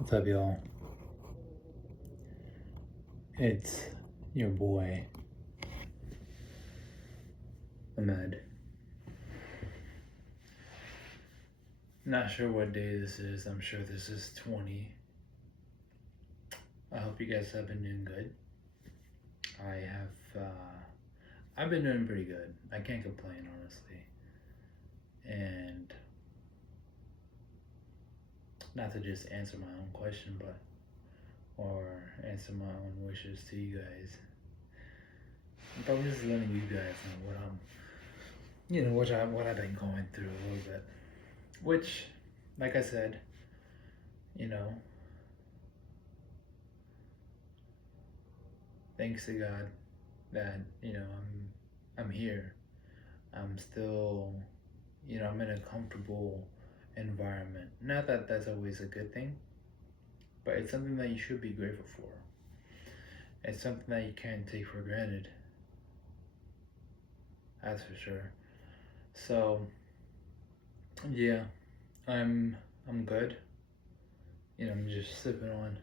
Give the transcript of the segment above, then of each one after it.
What's up, y'all? It's your boy, Ahmed. Not sure what day this is. I'm sure this is 20. I hope you guys have been doing good. I have, I've been doing pretty good. I can't complain, honestly. And not to just answer my own question, but, or answer my own wishes to you guys. But I'm just letting you guys know what what I've been going through a little bit. Which, like I said, you know, thanks to God that I'm here. I'm still, I'm in a comfortable environment. Not that that's always a good thing, but it's something that you should be grateful for. It's something that you can't take for granted. That's for sure. So yeah, I'm good. I'm just sipping on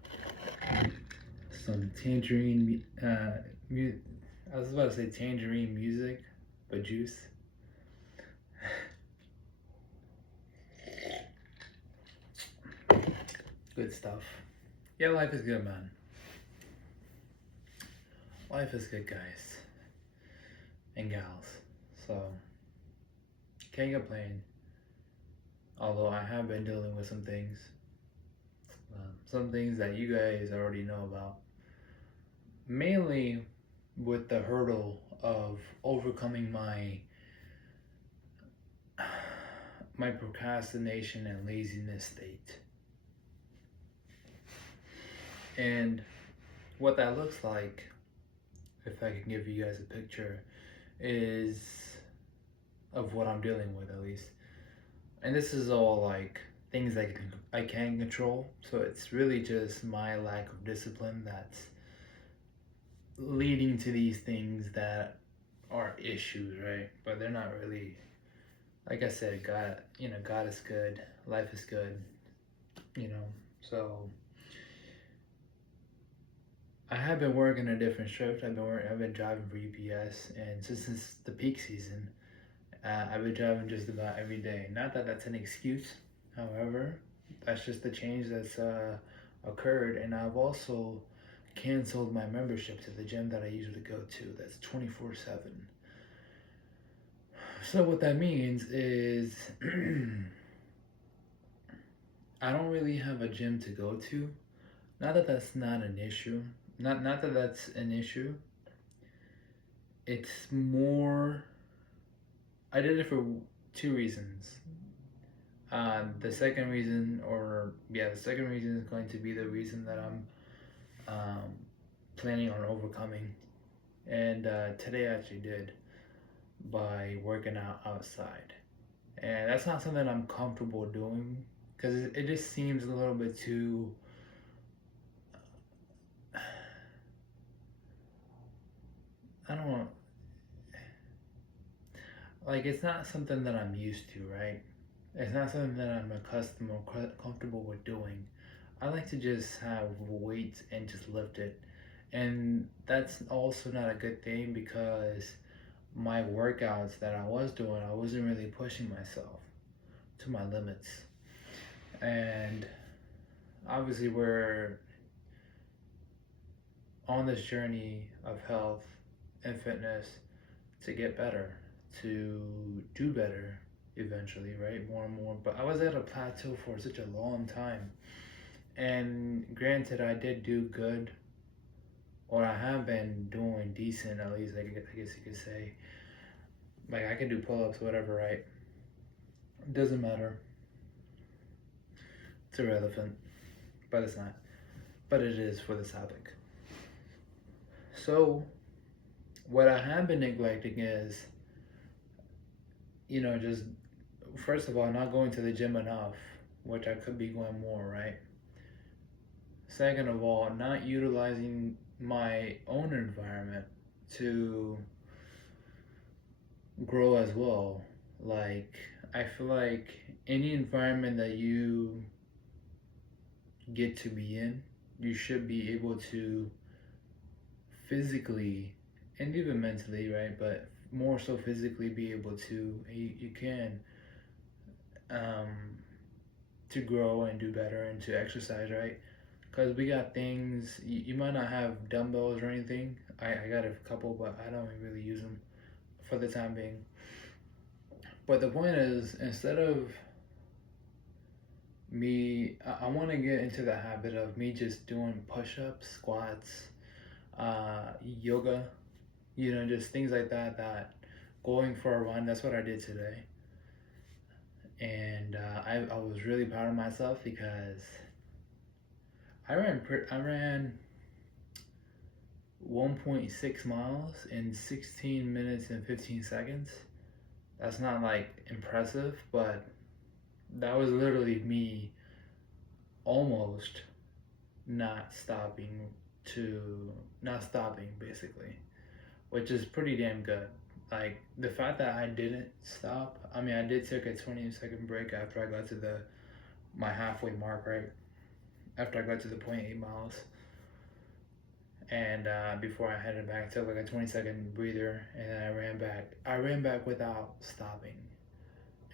some tangerine. I was about to say tangerine music, but juice. Good stuff. Yeah, life is good, man. Life is good, guys and gals. So, can't complain. Although I have been dealing with some things that you guys already know about. Mainly with the hurdle of overcoming my procrastination and laziness state. And what that looks like, if I can give you guys a picture, is of what I'm dealing with at least. And this is all like things I can control. So it's really just my lack of discipline that's leading to these things that are issues, right? But they're not really. Like I said, God is good. Life is good. You know. So I have been working a different shift. I've been driving for UPS, and since the peak season, I've been driving just about every day. Not that that's an excuse, however, that's just the change that's occurred. And I've also canceled my membership to the gym that I usually go to. That's 24/7. So what that means is I don't really have a gym to go to. Not that that's not an issue. Not that that's an issue. It's more. I did it for two reasons. The second reason is going to be the reason that I'm planning on overcoming, and today I actually did by working out outside, and that's not something I'm comfortable doing because it just seems a little bit too. I don't know. Like it's not something that I'm used to, right? It's not something that I'm accustomed or comfortable with doing. I like to just have weights and just lift it. And that's also not a good thing because my workouts that I was doing, I wasn't really pushing myself to my limits. And obviously, we're on this journey of health and fitness to get better, to do better eventually, right? More and more. But I was at a plateau for such a long time. And granted, I did do good, or I have been doing decent at least, I guess you could say. Like, I can do pull ups, whatever, right? It doesn't matter. It's irrelevant, but it's not. But it is for this topic. So, what I have been neglecting is, just first of all, not going to the gym enough, which I could be going more, right? Second of all, not utilizing my own environment to grow as well. Like, I feel like any environment that you get to be in. You should be able to physically and even mentally, right? But more so physically be able to, you can, um, to grow and do better and to exercise, right? Because we got things, you might not have dumbbells or anything. I got a couple, but I don't really use them for the time being. But the point is, instead of me, I want to get into the habit of me just doing push ups, squats, yoga, just things like that, going for a run. That's what I did today. And I was really proud of myself because I ran 1.6 miles in 16 minutes and 15 seconds. That's not like impressive, but that was literally me almost not stopping not stopping basically, which is pretty damn good. Like the fact that I didn't stop. I mean, I did take a 20-second break after I got to my halfway mark, right? After I got to the point 0.8 miles. And before I headed back, I took like a 20-second breather, and then I ran back. I ran back without stopping,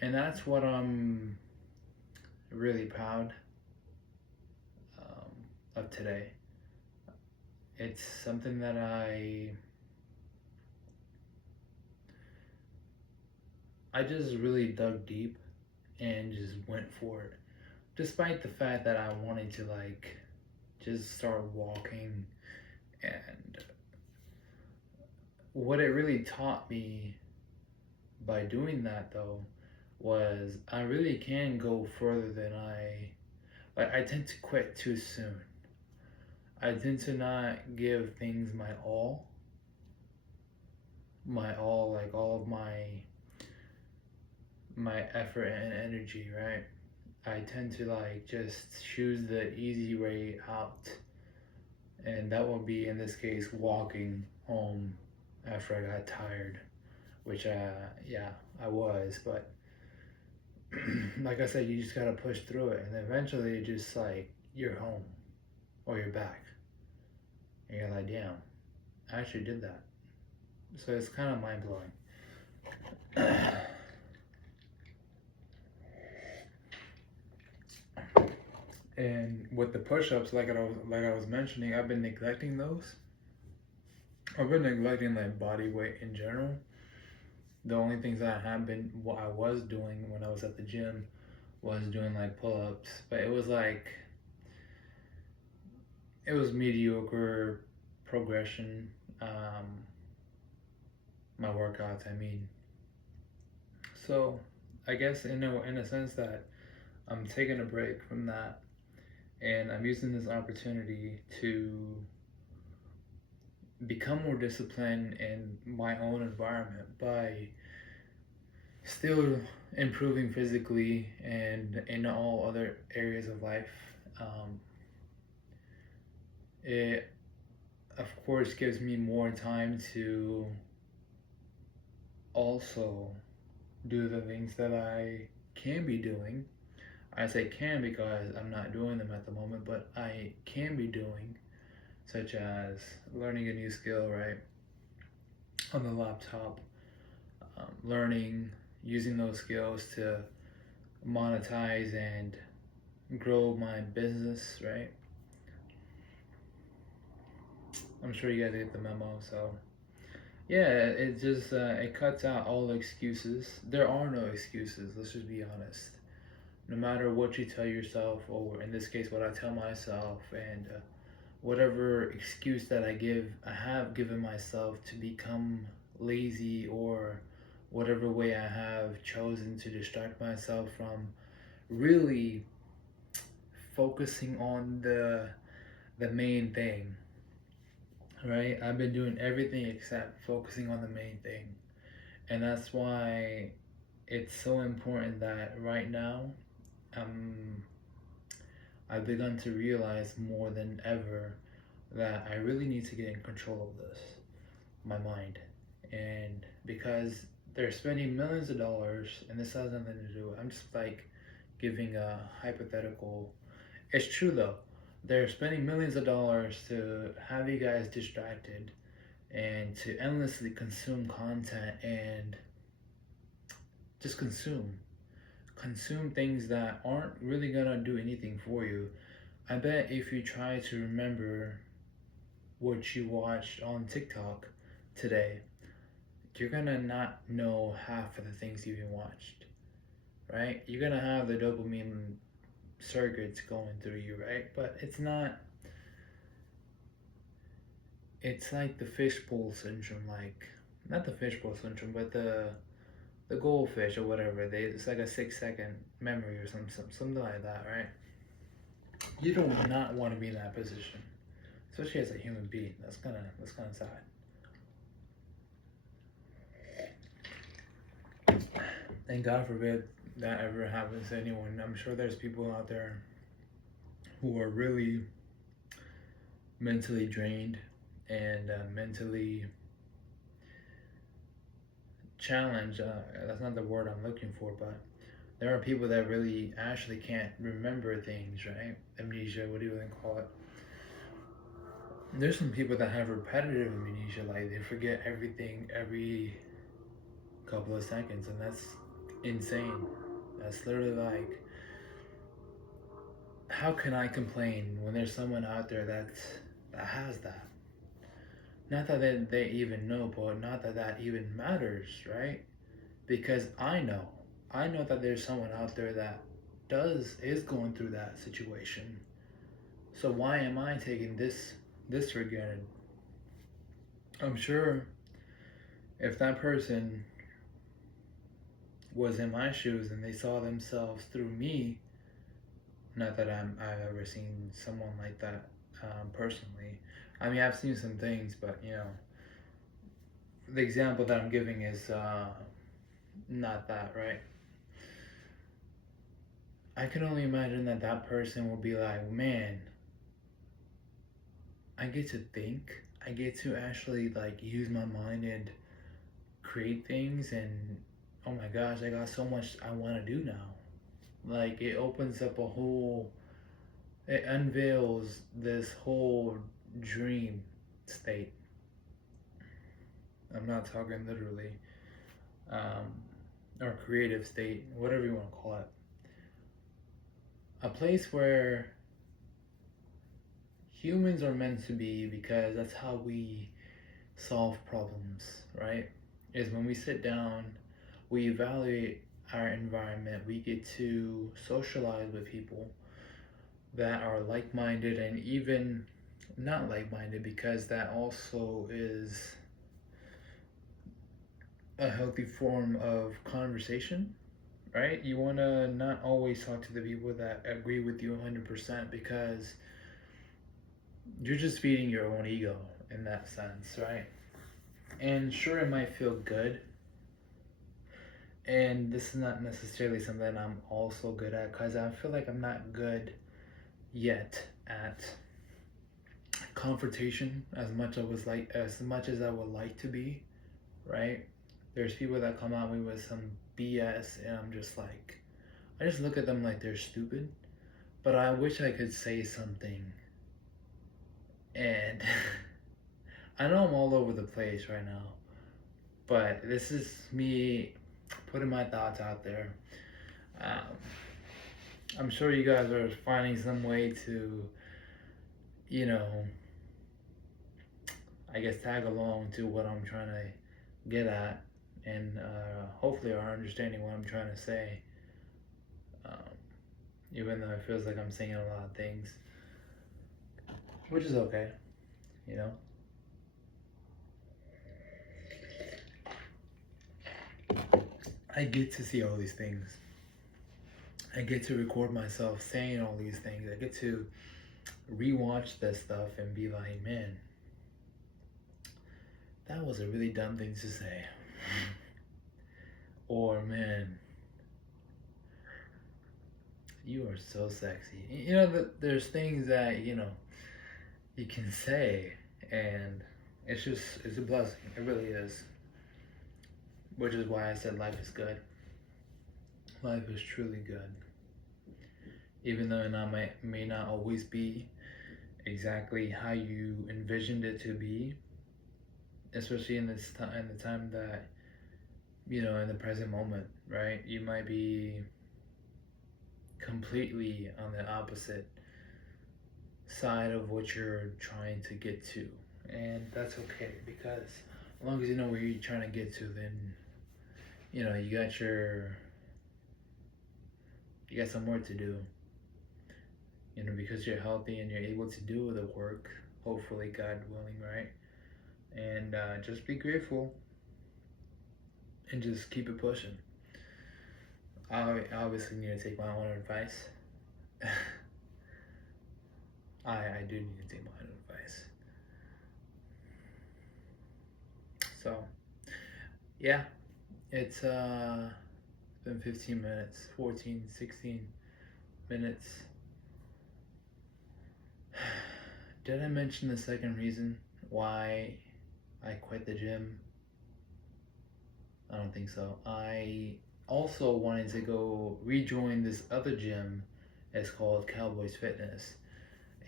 and that's what I'm really proud of today. It's something that I just really dug deep and just went for it, despite the fact that I wanted to like just start walking. And what it really taught me by doing that though was I really can go further than I tend to quit too soon. I tend to not give things my all, like all of my effort and energy, right? I tend to like just choose the easy way out, and that would be in this case walking home after I got tired, which yeah, I was, but like I said, you just gotta push through it, and eventually, just like you're home or you're back, and you're like, damn, I actually did that. So it's kind of mind blowing. And with the push-ups, like I was mentioning, I've been neglecting those. I've been neglecting like body weight in general. The only things that what I was doing when I was at the gym was doing like pull-ups, but it was mediocre progression. My workouts, I mean. So I guess in a sense that I'm taking a break from that, and I'm using this opportunity to become more disciplined in my own environment by still improving physically and in all other areas of life. Um, it, of course, gives me more time to also do the things that I can be doing. I say can because I'm not doing them at the moment, but I can be doing, such as learning a new skill, right, on the laptop, learning, using those skills to monetize and grow my business, right? I'm sure you guys get the memo. So yeah, it just it cuts out all the excuses. There are no excuses. Let's just be honest. No matter what you tell yourself, or in this case, what I tell myself, and whatever excuse that I have given myself to become lazy, or whatever way I have chosen to distract myself from really focusing on the main thing, right? I've been doing everything except focusing on the main thing. And that's why it's so important that right now um, I've begun to realize more than ever that I really need to get in control of this, my mind. And because they're spending millions of dollars, and this has nothing to do, I'm just like giving a hypothetical. It's true though. They're spending millions of dollars to have you guys distracted and to endlessly consume content and just consume things that aren't really gonna do anything for you. I bet if you try to remember what you watched on TikTok today, you're gonna not know half of the things you even watched, right? You're gonna have the dopamine circuits going through you, right? But it's not, it's like the fishbowl syndrome, like, not the fishbowl syndrome, but the goldfish or whatever. It's like a 6 second memory or something like that, right? You do not want to be in that position, especially as a human being. That's kind of sad. And God forbid that ever happens to anyone. I'm sure there's people out there who are really mentally drained and mentally challenged. That's not the word I'm looking for, but there are people that really actually can't remember things, right? Amnesia, what do you even call it? There's some people that have repetitive amnesia, like they forget everything every couple of seconds, and that's insane. That's literally like, how can I complain when there's someone out there that has that? Not that they even know, but not that that even matters, right? Because I know that there's someone out there that is going through that situation. So why am I taking this for granted? I'm sure if that person was in my shoes and they saw themselves through me, not that I've ever seen someone like that personally. I mean, I've seen some things, but the example that I'm giving is not that, right? I can only imagine that that person will be like, man, I get to think, I get to actually like use my mind and create things, and oh my gosh, I got so much I want to do now. Like it opens up a whole, it unveils this whole dream state. I'm not talking literally, um, or creative state, whatever you want to call it. A place where humans are meant to be, because that's how we solve problems, right? Is when we sit down, we evaluate our environment, we get to socialize with people that are like minded and even not like minded, because that also is a healthy form of conversation, right? You want to not always talk to the people that agree with you 100%, because you're just feeding your own ego in that sense, right? And sure, it might feel good. And this is not necessarily something I'm also good at, because I feel like I'm not good yet at confrontation as much as I would like to be, right? There's people that come at me with some BS, and I'm just like, I just look at them like they're stupid. But I wish I could say something. And I know I'm all over the place right now, but this is me putting my thoughts out there. Um, I'm sure you guys are finding some way to, you know, I guess tag along to what I'm trying to get at, and hopefully are understanding what I'm trying to say, um, even though it feels like I'm saying a lot of things, which is okay, you know. I get to see all these things. I get to record myself saying all these things. I get to rewatch this stuff and be like, man, that was a really dumb thing to say. Or, man, you are so sexy. There's things that, you can say, and it's a blessing. It really is. Which is why I said life is good. Life is truly good. Even though it may not always be exactly how you envisioned it to be, especially in this time, in the time that, in the present moment, right? You might be completely on the opposite side of what you're trying to get to. And that's okay, because as long as you know where you're trying to get to, then you got some work to do. Because you're healthy and you're able to do the work, hopefully, God willing, right? And just be grateful and just keep it pushing. I obviously need to take my own advice. I do need to take my own advice. So, yeah, it's been 15 minutes, 14, 16 minutes. Did I mention the second reason why I quit the gym? I don't think so. I also wanted to go rejoin this other gym. It's called Cowboys Fitness.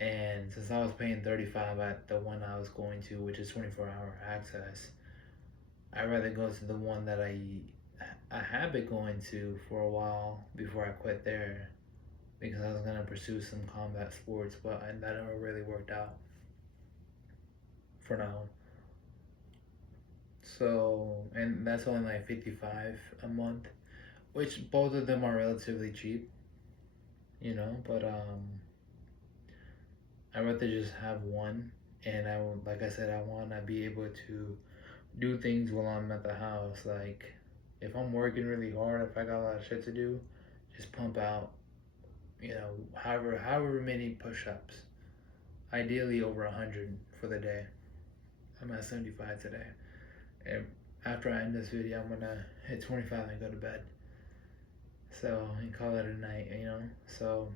And since I was paying 35 at the one I was going to, which is 24-hour access, I'd rather go to the one that I had been going to for a while before I quit there, because I was gonna pursue some combat sports, but that never really worked out for now. So, and that's only like 55 a month, which both of them are relatively cheap, but I'd rather just have one. And like I said, I want to be able to do things while I'm at the house. Like, if I'm working really hard, if I got a lot of shit to do, just pump out, however many push-ups. Ideally over 100 for the day. I'm at 75 today. And after I end this video, I'm gonna hit 25 and go to bed. So, and call it a night, So,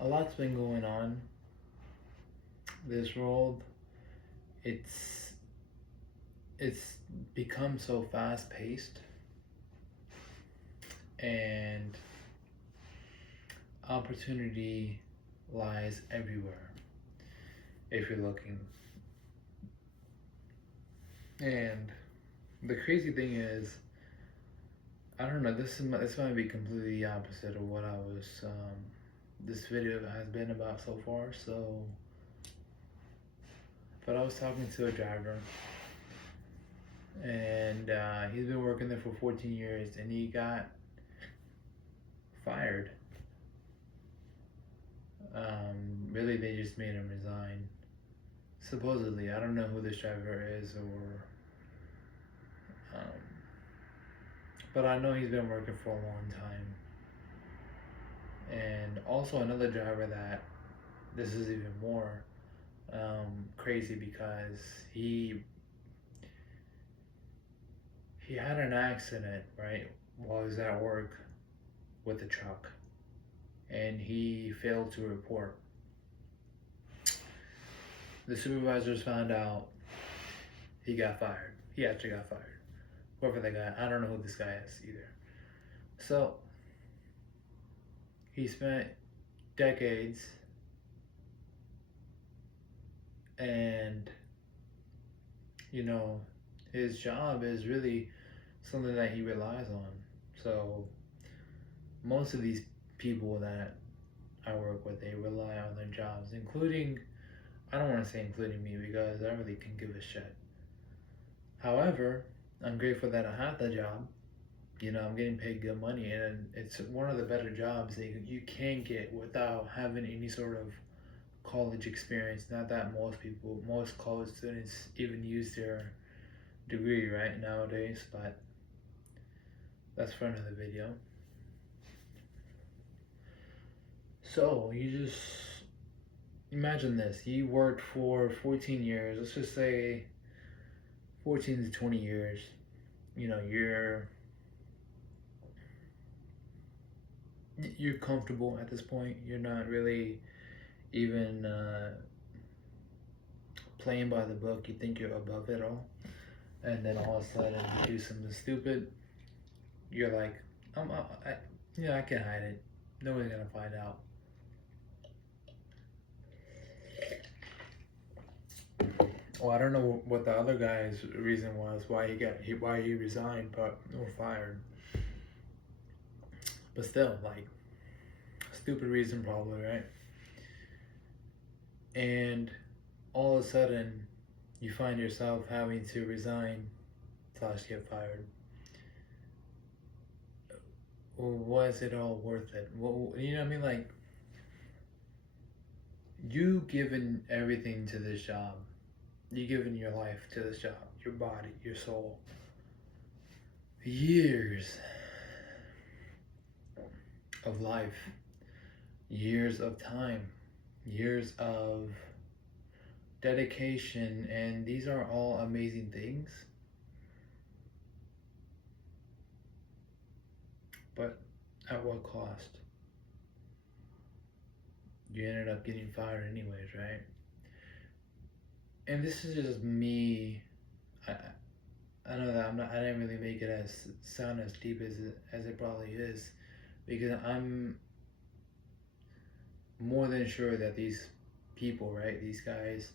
a lot's been going on. This world, it's become so fast paced, and opportunity lies everywhere if you're looking. And the crazy thing is, I don't know, this might be completely opposite of what this video has been about so far. So, but I was talking to a driver, and he's been working there for 14 years, and he got fired. Really, they just made him resign. Supposedly, I don't know who this driver is, but I know he's been working for a long time. And also another driver that this is even more crazy, because he had an accident, right, while he was at work with a truck, and he failed to report. The supervisors found out. He got fired. He actually got fired. Whoever that guy, I don't know who this guy is either. So, he spent decades, and his job is really something that he relies on. So, most of these people that I work with, they rely on their jobs, including, I don't want to say including me, because I really can give a shit. However, I'm grateful that I have the job. I'm getting paid good money, and it's one of the better jobs that you can get without having any sort of college experience. Not that most college students even use their degree right nowadays, but that's for another video. So, you just imagine this. You worked for 14 years, let's just say 14 to 20 years. You're comfortable at this point. You're not really even playing by the book. You think you're above it all, and then all of a sudden you do something stupid. you're like, I, I can hide it. Nobody's gonna find out. Well, I don't know what the other guy's reason was why he resigned, but or fired. But still, like, stupid reason probably, right? And all of a sudden, you find yourself having to resign slash get fired. Well, was it all worth it? Well, you know what I mean? Like, you given everything to this job. You given your life to this job, your body, your soul. Years of life, years of time, years of dedication, and these are all amazing things. But at what cost? You ended up getting fired anyways, right? And this is just me. I I know that I didn't really make it as sound as deep as it probably is, because I'm more than sure that these people, right? These guys,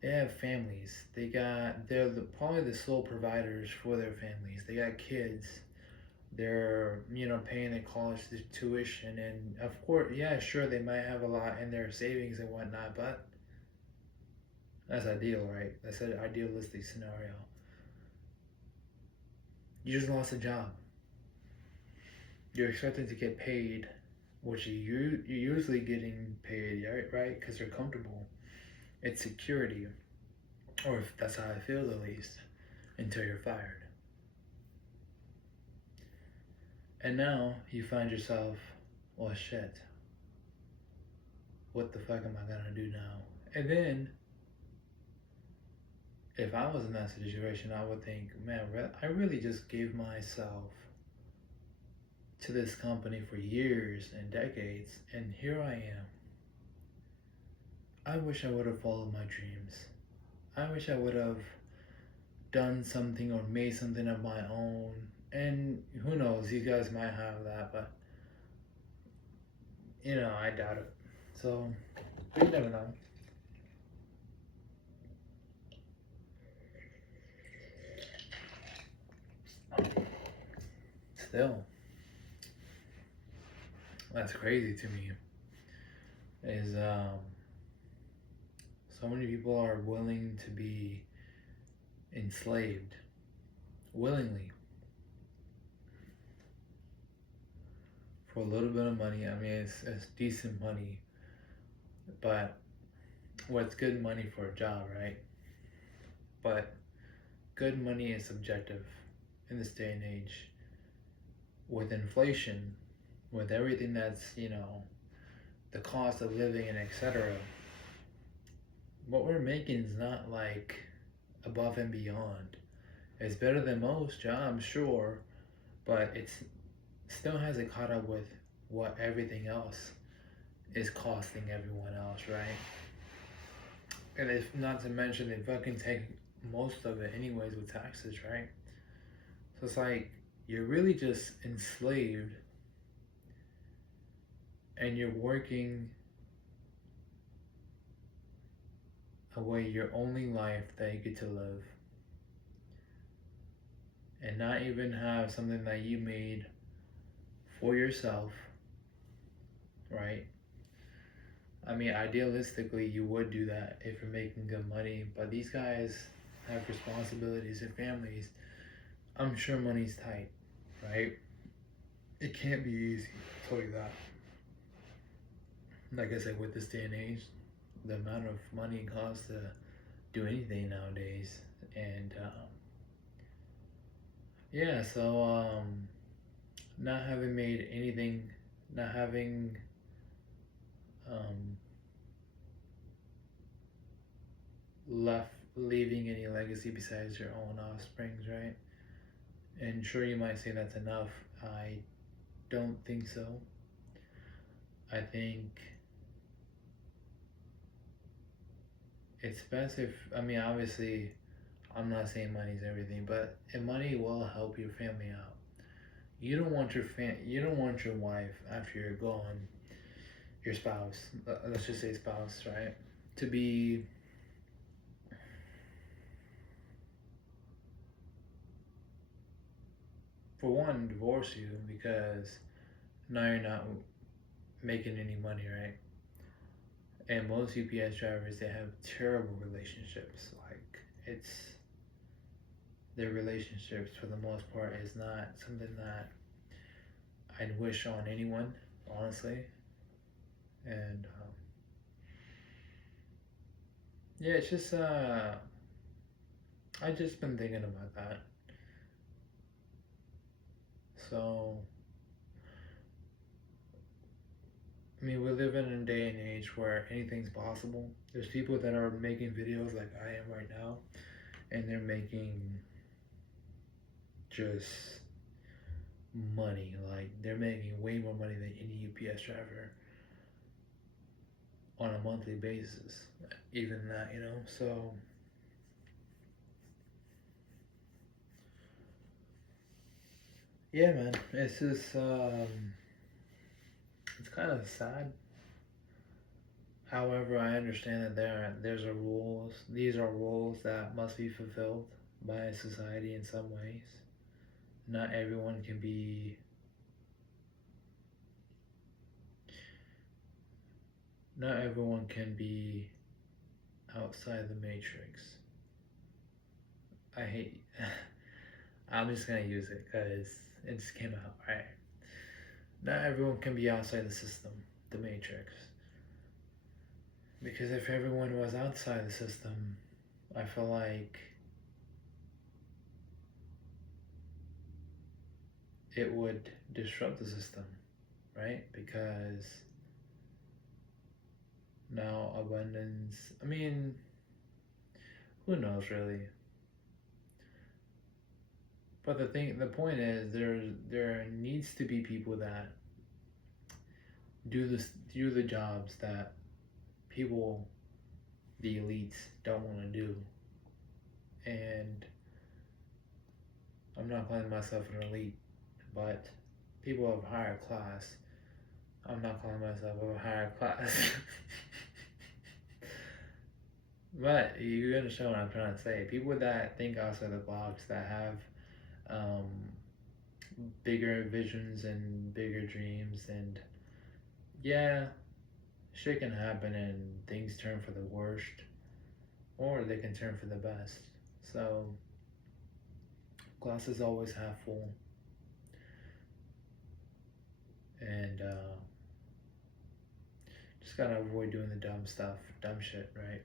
they have families. Probably the sole providers for their families. They got kids. They're paying their college tuition, and of course, yeah, sure, they might have a lot in their savings and whatnot, but that's ideal, right? That's an idealistic scenario. You just lost a job. You're expecting to get paid, which you're usually getting paid, right? Because they're comfortable. It's security, or if that's how it feels at least, until you're fired. And now you find yourself, well, shit. What the fuck am I gonna do now? And then, if I was in that situation, I would think, man, I really just gave myself to this company for years and decades, and here I am. I wish I would have followed my dreams. I wish I would have done something or made something of my own. And who knows, you guys might have that, but I doubt it. So, you never know. Still, that's crazy to me. Is so many people are willing to be enslaved willingly for a little bit of money. I mean, it's decent money, but what's good money for a job, right? But good money is subjective in this day and age. With inflation, with everything that's, the cost of living and etc., what we're making is not like above and beyond. It's better than most jobs, sure, but it's still hasn't caught up with what everything else is costing everyone else, right? And if not to mention they fucking take most of it anyways with taxes, right? So it's like you're really just enslaved and you're working away your only life that you get to live and not even have something that you made for yourself, right? I mean, idealistically, you would do that if you're making good money, but these guys have responsibilities and families. I'm sure money's tight, right? It can't be easy, I'll tell you that. Like I said, with this day and age, the amount of money it costs to do anything nowadays, and yeah, so not having made anything, not having um, leaving any legacy besides your own offsprings, right? And sure, you might say that's enough. I don't think so. I think it's best if, I mean, obviously, I'm not saying money's everything, but money will help your family out. you don't want your wife after you're gone, your spouse, let's just say spouse, right? To be, for one, divorce you because now you're not making any money, right? And most UPS drivers, they have terrible relationships. Like, it's, their relationships for the most part is not something that I'd wish on anyone, honestly. And yeah, it's just I just been thinking about that. So I mean, we live in a day and age where anything's possible. There's people that are making videos like I am right now, and they're making just money. Like, they're making way more money than any UPS driver on a monthly basis. Even that, you know. So yeah, man, it's just it's kind of sad. However, I understand that there's a rules. These are rules that must be fulfilled by society in some ways. Not everyone can be. Not everyone can be outside the matrix. I hate. I'm just gonna use it because it just came out right. Not everyone can be outside the system, the matrix. Because if everyone was outside the system, I feel like it would disrupt the system, right? Because now abundance. I mean, who knows really? But the point is, there needs to be people that do the jobs that people, the elites, don't want to do. And I'm not calling myself an elite, but people of higher class. I'm not calling myself of a higher class. But you understand what I'm trying to say. People that think outside the box, that have um, bigger visions and bigger dreams, and yeah, shit can happen and things turn for the worst, or they can turn for the best. So glass is always half full, and just gotta avoid doing the dumb stuff, dumb shit, right?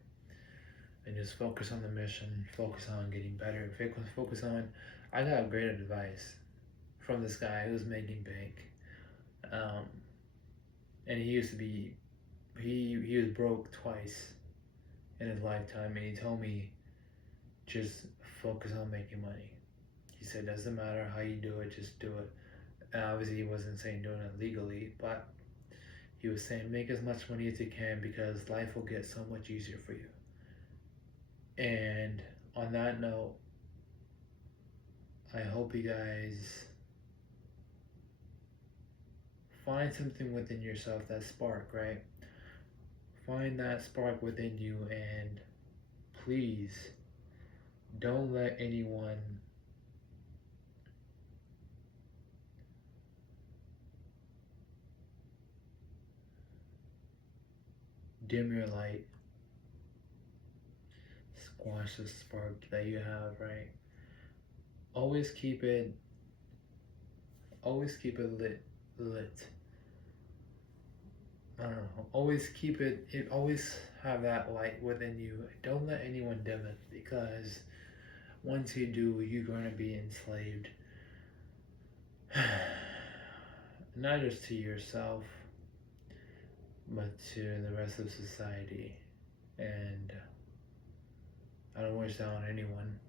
And just focus on the mission, focus on getting better, focus on. I got great advice from this guy who's making bank, um, and he used to be, he was broke twice in his lifetime, and he told me just focus on making money. He said doesn't matter how you do it, just do it. And obviously he wasn't saying doing it legally, but he was saying make as much money as you can because life will get so much easier for you. And on that note, I hope you guys find something within yourself, that spark, right? Find that spark within you, and please don't let anyone dim your light, squash the spark that you have, right? Always keep it, always keep it lit. I don't know. Always keep it. Always have that light within you. Don't let anyone dim it, because once you do, you're going to be enslaved. Not just to yourself, but to the rest of society. And I don't wish that on anyone,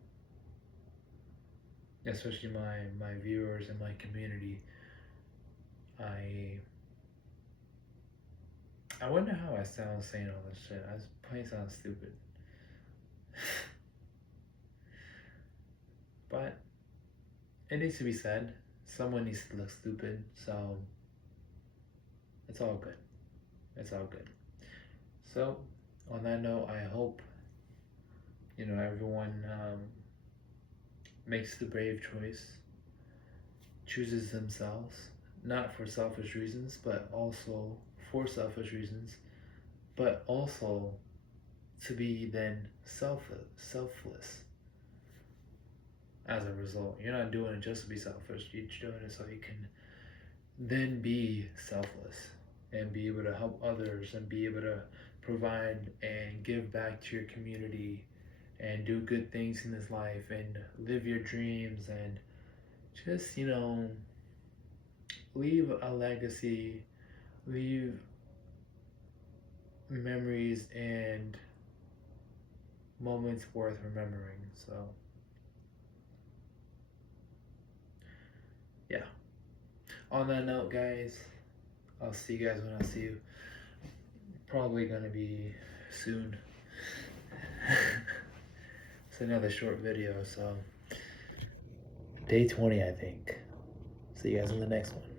especially my viewers and my community. I I wonder how I sound saying all this shit. I probably sound stupid. But it needs to be said. someone needs to look stupid, so it's all good. It's all good. So, on that note, I hope everyone makes the brave choice, chooses themselves, not for selfish reasons, but also for selfish reasons, but also to be then selfless as a result. You're not doing it just to be selfish, you're doing it so you can then be selfless and be able to help others and be able to provide and give back to your community and do good things in this life and live your dreams and just, leave a legacy, leave memories and moments worth remembering. So, yeah. On that note, guys, I'll see you guys when I see you. Probably gonna be soon. It's another short video, so day 20, I think. See you guys in the next one.